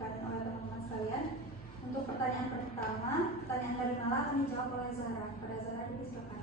diberikan oleh teman-teman sekalian. Untuk pertanyaan pertama, pertanyaan dari Nala akan dijawab oleh Zahra. Pada Zahra dipersilakan.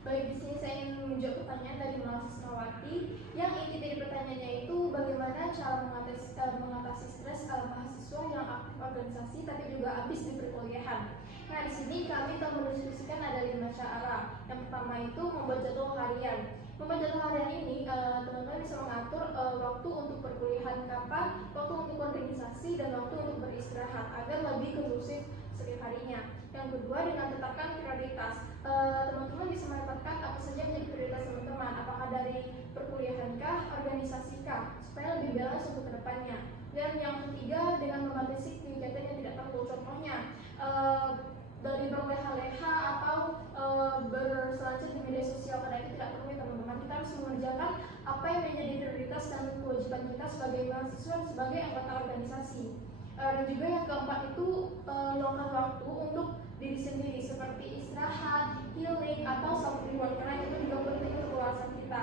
Baik, di sini saya ingin menjawab pertanyaan dari mahasiswawati yang inti dari pertanyaannya itu bagaimana cara mengatasi stres mahasiswa yang aktif organisasi tapi juga habis di perkuliahan. Nah, di sini kami telah mendiskusikan ada 5 cara. Yang pertama itu membuat jadwal harian. Membuat jadwal harian ini teman-teman bisa mengatur waktu untuk perkuliahan kapan, waktu untuk organisasi, dan waktu untuk beristirahat agar lebih kondusif setiap harinya. Yang kedua, dengan tetapkan prioritas. Teman-teman bisa menetapkan apa saja menjadi prioritas teman-teman, apakah dari perkuliahankah, organisasikah, supaya lebih balance untuk kedepannya. Dan yang ketiga, dengan membatasi kegiatan yang tidak perlu. Contohnya, dari berleha-leha atau berselancar di media sosial, karena itu tidak perlu ya teman-teman. Kita harus mengerjakan apa yang menjadi prioritas dan kewajiban kita sebagai mahasiswa dan sebagai anggota organisasi. Dan juga yang keempat itu luangkan waktu untuk diri sendiri seperti istirahat, healing, atau self reward, karena itu juga penting untuk keluasan kita.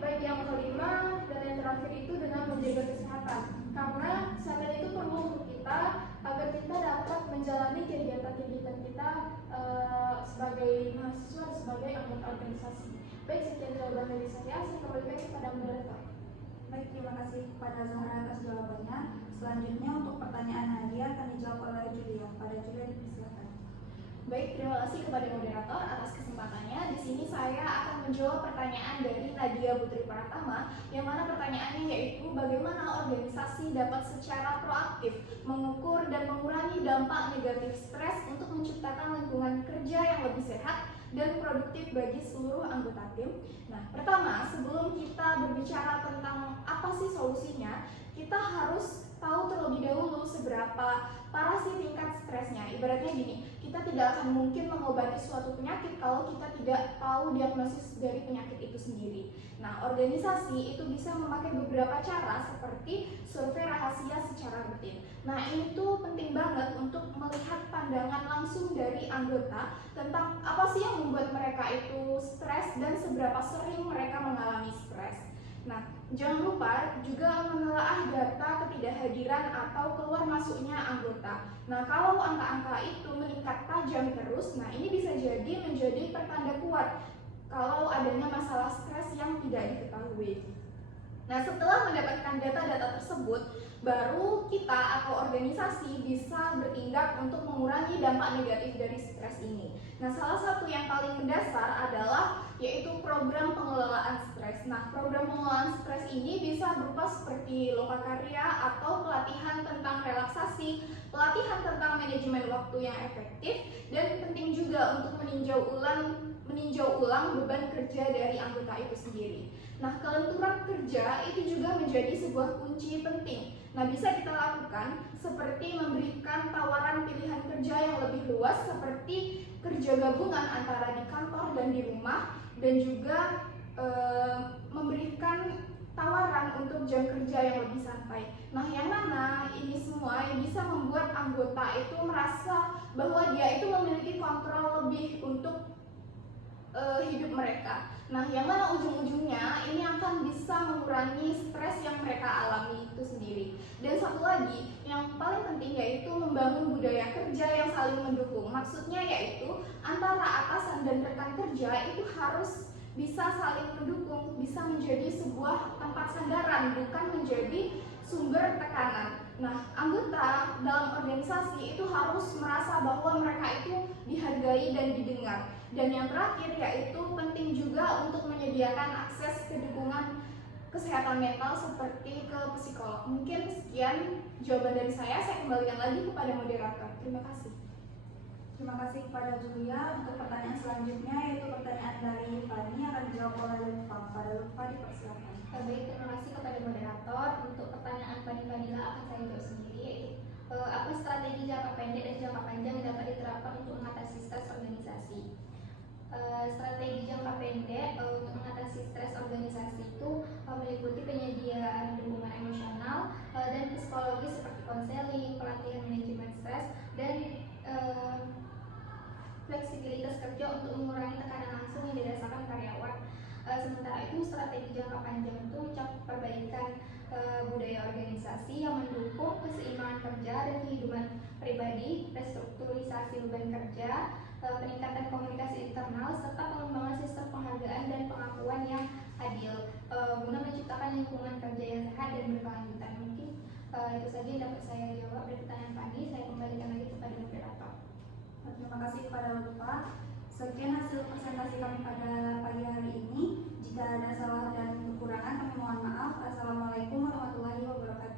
Baik, yang kelima dan yang terakhir itu dengan menjaga kesehatan, karena kesehatan itu perlu untuk kita agar kita dapat menjalani kegiatan-kegiatan kita sebagai mahasiswa dan sebagai anggota organisasi. Baik, sekian jawaban dari saya kembalikan kepada moderator. Baik, terima kasih kepada Zahra atas jawabannya. Selanjutnya untuk pertanyaan Nadia akan dijawab oleh Julia. Pada Julia dipersilakan. Baik, terima kasih kepada moderator atas kesempatannya. Di sini saya akan menjawab pertanyaan dari Nadia Putri Pratama, yang mana pertanyaannya yaitu bagaimana organisasi dapat secara proaktif mengukur dan mengurangi dampak negatif stres untuk menciptakan lingkungan kerja yang lebih sehat dan produktif bagi seluruh anggota tim. Nah, pertama, sebelum kita berbicara tentang apa sih solusinya, kita harus tahu terlebih dahulu seberapa parah sih tingkat stresnya. Ibaratnya gini, kita tidak akan mungkin mengobati suatu penyakit kalau kita tidak tahu diagnosis dari penyakit itu sendiri. Nah, organisasi itu bisa memakai beberapa cara seperti survei rahasia secara rutin. Nah, ini tuh penting banget untuk melihat pandangan langsung dari anggota tentang apa sih yang membuat mereka itu stres dan seberapa sering mereka mengalami stres. Nah, jangan lupa juga menelaah data ketidakhadiran atau keluar masuknya anggota. Nah, kalau angka-angka itu meningkat tajam terus, nah ini bisa jadi menjadi pertanda kuat kalau adanya masalah stres yang tidak diketahui. Nah, setelah mendapatkan data-data tersebut, baru kita atau organisasi bisa bertindak untuk mengurangi dampak negatif dari stres ini. Nah, salah satu yang paling mendasar adalah yaitu program pengelolaan stres. Nah, program pengelolaan stres ini bisa berupa seperti lokakarya atau pelatihan tentang relaksasi, pelatihan tentang manajemen waktu yang efektif, dan penting juga untuk meninjau ulang beban kerja dari anggota itu sendiri. Nah, kelenturan kerja itu juga menjadi sebuah kunci penting. Nah, bisa kita lakukan seperti memberikan tawaran pilihan kerja yang lebih luas seperti kerja gabungan antara di kantor dan di rumah, dan juga memberikan tawaran untuk jam kerja yang lebih santai. Nah, yang mana ini semua yang bisa membuat anggota itu merasa bahwa dia itu memiliki kontrol lebih untuk hidup mereka. Nah, yang mana ujung-ujungnya ini akan bisa mengurangi stres yang mereka alami itu sendiri. Dan satu lagi yang paling penting yaitu membangun budaya kerja yang saling mendukung. Maksudnya yaitu antara atasan dan rekan kerja itu harus bisa saling mendukung, bisa menjadi sebuah tempat sandaran, bukan menjadi sumber tekanan. Nah, anggota dalam organisasi itu harus merasa bahwa mereka itu dihargai dan didengar. Dan yang terakhir yaitu penting juga untuk menyediakan akses ke dukungan kesehatan mental seperti ke psikolog. Mungkin sekian jawaban dari saya kembalikan lagi kepada moderator. Terima kasih. Terima kasih kepada Julia. Untuk pertanyaan selanjutnya yaitu pertanyaan dari Fani akan dijawab oleh Lutfa. Pada Lutfa dipersilakan. Baik, terima kasih kepada moderator. Untuk pertanyaan Fani Fadila akan saya jawab sendiri, yaitu apa strategi jangka pendek dan jangka panjang yang dapat diterapkan untuk mengatasi stres organisasi. Strategi jangka pendek untuk mengatasi stres organisasi itu meliputi penyediaan dukungan emosional dan psikologis seperti konseling, pelatihan manajemen stres, dan fleksibilitas kerja untuk mengurangi tekanan langsung yang dirasakan karyawan. Sementara itu strategi jangka panjang itu mencakup perbaikan budaya organisasi yang mendukung keseimbangan kerja dan kehidupan pribadi, restrukturisasi beban kerja, peningkatan komunikasi internal, serta pengembangan sistem penghargaan dan pengakuan yang adil guna menciptakan lingkungan kerja yang sehat dan berkelanjutan. Mungkin itu saja yang dapat saya jawab dari pertanyaan Fani. Saya kembalikan lagi kepada moderator. Terima kasih kepada Bapak. Sekian hasil presentasi kami pada pagi hari ini. Jika ada salah dan kekurangan kami mohon maaf. Assalamualaikum warahmatullahi wabarakatuh.